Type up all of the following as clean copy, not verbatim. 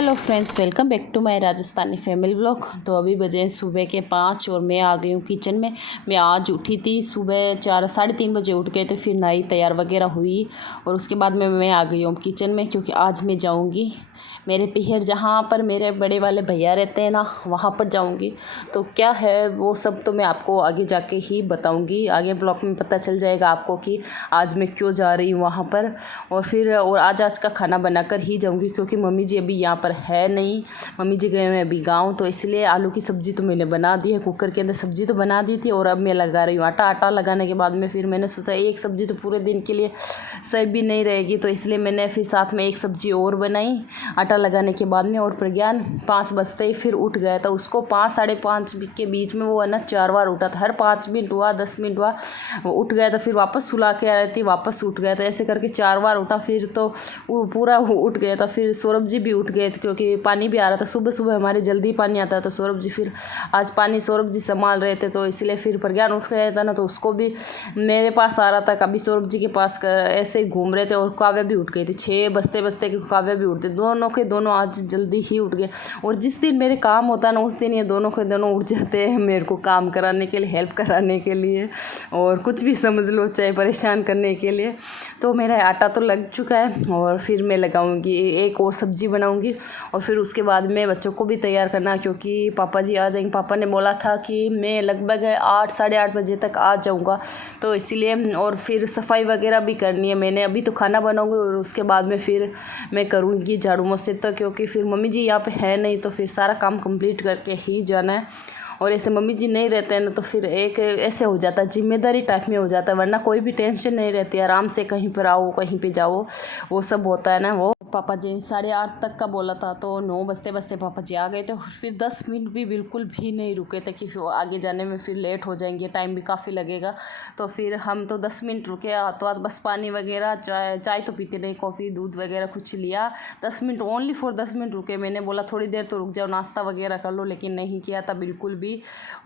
Hello friends, welcome back to my Rajasthani family vlog. तो अभी बजे सुबह के 5 और मैं आ गई हूँ किचन में। मैं आज उठी थी सुबह 4 साढ़े 3 बजे उठ गए थे, फिर नहाई तैयार वगैरह हुई और उसके बाद मैं आ गई हूँ किचन में, क्योंकि आज मैं जाऊँगी मेरे पिहर जहाँ पर मेरे बड़े वाले भैया रहते हैं ना, वहाँ पर जाऊँगी। तो क्या है वो सब तो मैं आपको आगे जाके ही बताऊँगी, आगे ब्लॉग में पता चल जाएगा आपको कि आज मैं क्यों जा रही हूँ वहाँ पर। और आज का खाना बनाकर ही जाऊँगी, क्योंकि मम्मी जी अभी यहाँ पर है नहीं, मम्मी जी गए हैं अभी गाँव। तो इसलिए आलू की सब्ज़ी तो मैंने बना दी है, कुकर के अंदर सब्ज़ी तो बना दी थी और अब मैं लगा रही हूँ आटा लगाने के बाद में फिर मैंने सोचा एक सब्ज़ी तो पूरे दिन के लिए सही भी नहीं रहेगी, तो इसलिए मैंने फिर साथ में एक सब्ज़ी और बनाई आटा लगाने के बाद में। और प्रज्ञान 5 बजते ही फिर उठ गया था, उसको 5 साढ़े 5 के बीच में वो है ना 4 बार उठा था, हर 5 मिनट हुआ 10 मिनट हुआ उठ गया था, फिर वापस सुला के आ रही थी, वापस उठ गया था, ऐसे करके 4 बार उठा। फिर तो वो पूरा उठ गया था। फिर सौरभ जी भी उठ गए थे, क्योंकि पानी भी आ रहा था, सुबह सुबह हमारे जल्दी पानी आता है। तो सौरभ जी फिर आज पानी सौरभ जी संभाल रहे थे, तो इसलिए फिर प्रज्ञान उठ गया था ना, तो उसको भी मेरे पास आ रहा था, कभी सौरभ जी के पास ऐसे ही घूम रहे थे। और काव्या भी उठ गई थी, 6 बजते बजते काव्या भी उठते, दोनों के दोनों आज जल्दी ही उठ गए। और जिस दिन मेरे काम होता है ना, उस दिन ये दोनों के दोनों उठ जाते हैं मेरे को काम कराने के लिए, हेल्प कराने के लिए, और कुछ भी समझ लो, चाहे परेशान करने के लिए। तो मेरा आटा तो लग चुका है और फिर मैं लगाऊंगी, एक और सब्ज़ी बनाऊंगी और फिर उसके बाद में बच्चों को भी तैयार करना, क्योंकि पापा जी आ जाएंगे। पापा ने बोला था कि मैं लगभग 8 साढ़े 8 बजे तक आ जाऊंगा, तो इसीलिए। और फिर सफाई वगैरह भी करनी है मैंने, अभी तो खाना बनाऊंगी और उसके बाद में फिर मैं करूँगी झाड़ू मस्जिद तक, क्योंकि फिर मम्मी जी यहाँ पे है नहीं, तो फिर सारा काम कंप्लीट करके ही जाना है। और ऐसे मम्मी जी नहीं रहते हैं ना, तो फिर एक ऐसे हो जाता है, जिम्मेदारी टाइप में हो जाता है, वरना कोई भी टेंशन नहीं रहती, आराम से कहीं पर आओ कहीं पे जाओ, वो सब होता है ना। वो पापा जी 8:30 तक का बोला था, तो 9 बजते बजते पापा जी आ गए थे। फिर 10 मिनट भी बिल्कुल भी नहीं रुके थे, कि आगे जाने में फिर लेट हो जाएंगे, टाइम भी काफ़ी लगेगा। तो फिर हम तो 10 मिनट रुके, तो बस पानी वगैरह चाय तो पीते नहीं, कॉफ़ी दूध वगैरह कुछ लिया। 10 मिनट ओनली फॉर 10 मिनट रुके। मैंने बोला थोड़ी देर तो रुक जाओ, नाश्ता वगैरह कर लो, लेकिन नहीं किया था बिल्कुल भी।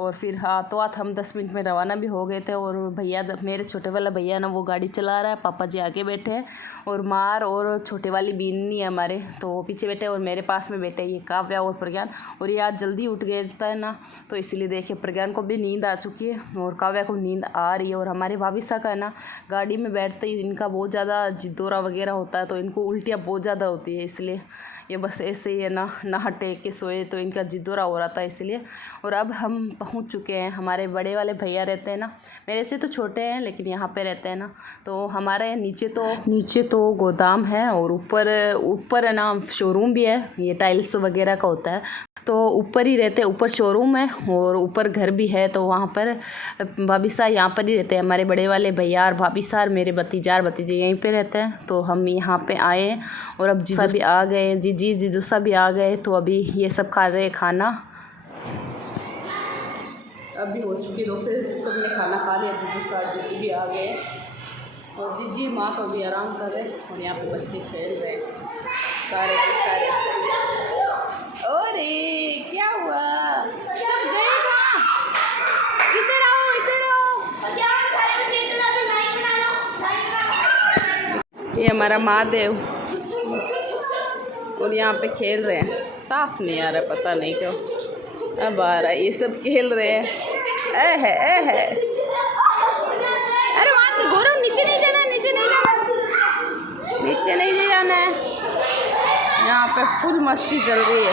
और फिर हम 10 मिनट में रवाना भी हो गए थे। और भैया, मेरे छोटे वाला भैया ना, वो गाड़ी चला रहा है, पापा जी आगे बैठे हैं, और मार और छोटे वाली बीनी है हमारे, तो वो पीछे बैठे, और मेरे पास में बैठे ये काव्या और प्रज्ञान। और ये आज जल्दी उठ गया है ना, तो इसीलिए देखिए प्रज्ञान को भी नींद आ चुकी है और काव्या को नींद आ रही है। और हमारे भाभी सा का है ना, गाड़ी में बैठते ही इनका बहुत ज़्यादा जिद्दोरा वगैरह होता है, तो इनको उल्टियाँ बहुत ज़्यादा होती है, इसलिए ये बस ऐसे ही है ना, नहा टेक के सोए, तो इनका जिद्दोरा हो रहा था इसलिए। और अब हम पहुंच चुके हैं, हमारे बड़े वाले भैया रहते हैं ना, मेरे से तो छोटे हैं लेकिन यहाँ पे रहते हैं ना। तो हमारे नीचे तो गोदाम है, और ऊपर है ना शोरूम भी है, ये टाइल्स वगैरह का होता है, तो ऊपर ही रहते हैं, ऊपर शोरूम है और ऊपर घर भी है। तो वहाँ पर भाभी साहब यहाँ पर ही रहते हैं, हमारे बड़े वाले भैया और भाभी साहब, मेरे भतीजा और भतीजे यहीं पे रहते हैं। तो हम यहाँ पे आए हैं और अब जीजू भी आ गए, जीजू सब भी आ गए, तो अभी ये सब खा रहे हैं खाना। अभी हो चुकी दोपहर, सबने खाना खा लिया, जीजू भी आ गए और जीजी माँ तो अभी आराम कर रहे हैं, और यहाँ पे बच्चे खेल रहे हैं सारे के सारे। अरे क्या हुआ, सब गए कहाँ? इधर आओ, इधर आओ। ये हमारा महादेव, और यहाँ पे खेल रहे हैं, साफ नहीं आ रहा, पता नहीं क्यों, अब आ रहा है। ये सब खेल रहे हैं, है। अरे वहाँ गौरव, नीचे नहीं जाना, नीचे नहीं जाना है। यहाँ पे फुल मस्ती चल रही है।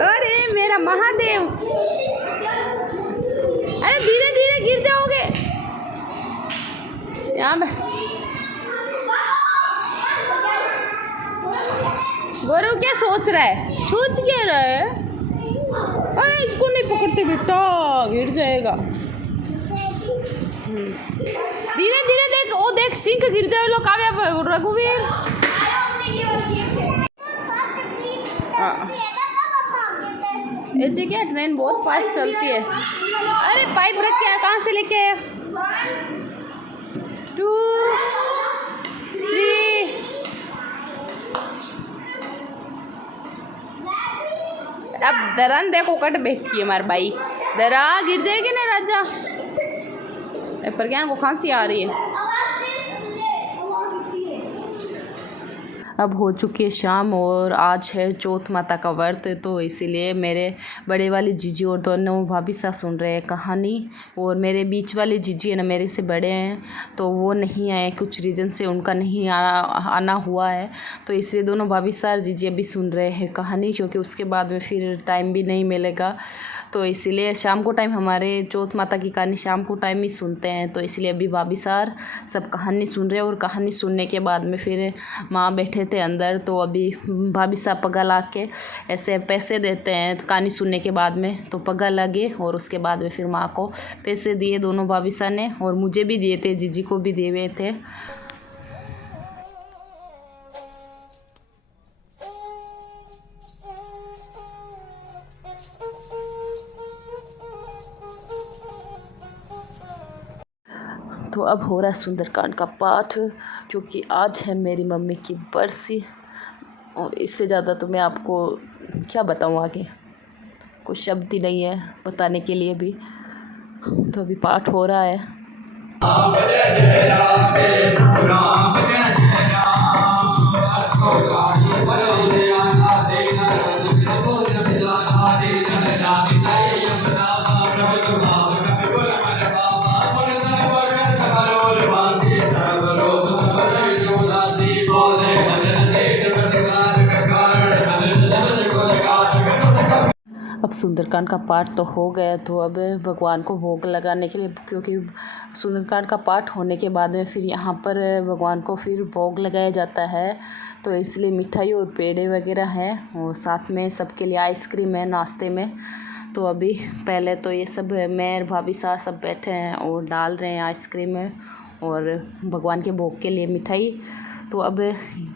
अरे मेरा महादेव, अरे धीरे धीरे गिर जाओगे। यहाँ पे गौरव क्या सोच रहा है, सोच क्या रहा है? अरे इसको नहीं पकड़ते बेटा, गिर जाएगा। धीरे धीरे देख, ओ देख सिंक गिर जाए लो। काव्या, रघुवीर, ये क्या ट्रेन बहुत फास्ट चलती है। अरे पाइप रख के कहाँ से लेके आया? 2 3 अब दरन देखो, कट बैठी है हमारे भाई, दरा गिर जाएगी ना राजा। प्रज्ञान को खांसी आ रही है। अब हो चुकी है शाम और आज है चौथ माता का व्रत, तो इसीलिए मेरे बड़े वाली जीजी और दोनों भाभी साहब सुन रहे हैं कहानी। और मेरे बीच वाले जीजी है ना, मेरे से बड़े हैं, तो वो नहीं आए, कुछ रीज़न से उनका नहीं आना हुआ है, तो इसलिए दोनों भाभी साहब जीजी अभी सुन रहे हैं कहानी, क्योंकि उसके बाद में फिर टाइम भी नहीं मिलेगा। तो इसीलिए शाम को टाइम हमारे चौथ माता की कहानी शाम को टाइम ही सुनते हैं, तो इसलिए अभी भाभी सार सब कहानी सुन रहे हैं। और कहानी सुनने के बाद में फिर माँ बैठे थे अंदर, तो अभी भाभी साहब पगा ला के ऐसे पैसे देते हैं कहानी सुनने के बाद में, तो पगा लगे और उसके बाद में फिर माँ को पैसे दिए दोनों भाभी साहब ने, और मुझे भी दिए थे, जीजी को भी दिए हुए थे। तो अब हो रहा है सुंदरकांड का पाठ, क्योंकि आज है मेरी मम्मी की बरसी, और इससे ज़्यादा तो मैं आपको क्या बताऊँ, आगे कुछ शब्द ही नहीं है बताने के लिए भी। तो अभी पाठ हो रहा है। अब सुंदरकांड का पाठ तो हो गया, तो अब भगवान को भोग लगाने के लिए, क्योंकि सुंदरकांड का पाठ होने के बाद में फिर यहाँ पर भगवान को फिर भोग लगाया जाता है, तो इसलिए मिठाई और पेड़े वगैरह हैं, और साथ में सबके लिए आइसक्रीम है नाश्ते में। तो अभी पहले तो ये सब मैं भाभी साहब सब बैठे हैं और डाल रहे हैं आइसक्रीम और भगवान के भोग के लिए मिठाई। तो अब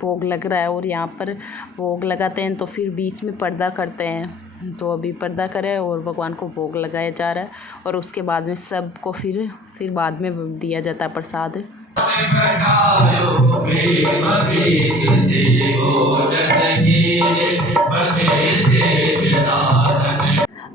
भोग लग रहा है, और यहाँ पर भोग लगाते हैं तो फिर बीच में पर्दा करते हैं, तो अभी पर्दा करें और भगवान को भोग लगाया जा रहा है, और उसके बाद में सबको फिर बाद में दिया जाता है प्रसाद।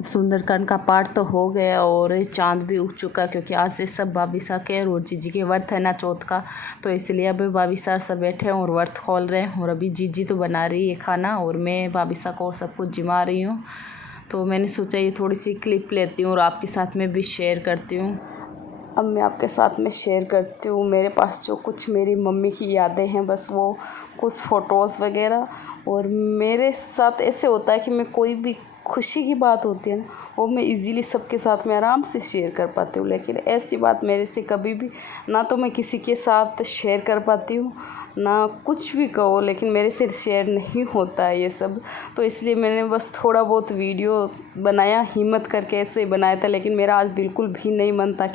सुंदरकांड का पाठ तो हो गया और चांद भी उग चुका, क्योंकि आज से सब भाभी साहब के और जीजी के व्रत है ना चौथ का, तो इसलिए अभी भाभी साहब सब बैठे हैं और व्रत खोल रहे हैं। और अभी जीजी तो बना रही है खाना, और मैं भाभी साहब को सब कुछ जिमा रही हूँ। तो मैंने सोचा ये थोड़ी सी क्लिप लेती हूँ और आपके साथ में भी शेयर करती हूँ। अब मैं आपके साथ में शेयर करती हूँ मेरे पास जो कुछ मेरी मम्मी की यादें हैं, बस वो कुछ फ़ोटोज़ वगैरह। और मेरे साथ ऐसे होता है कि मैं कोई भी खुशी की बात होती है ना, वो मैं इजीली सबके साथ में आराम से शेयर कर पाती हूँ, लेकिन ऐसी बात मेरे से कभी भी ना तो मैं किसी के साथ शेयर कर पाती हूँ, ना कुछ भी कहो, लेकिन मेरे से शेयर नहीं होता है ये सब। तो इसलिए मैंने बस थोड़ा बहुत वीडियो बनाया, हिम्मत करके ऐसे बनाया था, लेकिन मेरा आज बिल्कुल भी नहीं मन था